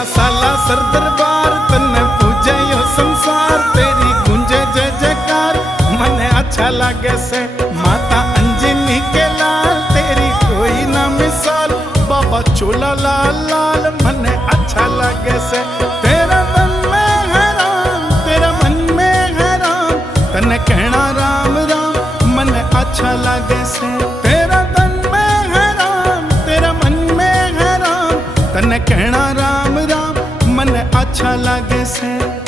तेरा साला सर दरबार तन्ने पूजे यो संसार तेरी गूंजे जय जयकार मने अच्छा लागे से माता अंजनी के लाल तेरी कोई ना मिसाल बाबा चोला लाल लाल मने अच्छा लागे से तेरा तन में है राम तेरा मन में है राम तन्ने कहना राम राम मने अच्छा लागे से तेरा तन में है राम तेरा मन में है राम तन्ने कहना राम राम मने अच्छा लागे से।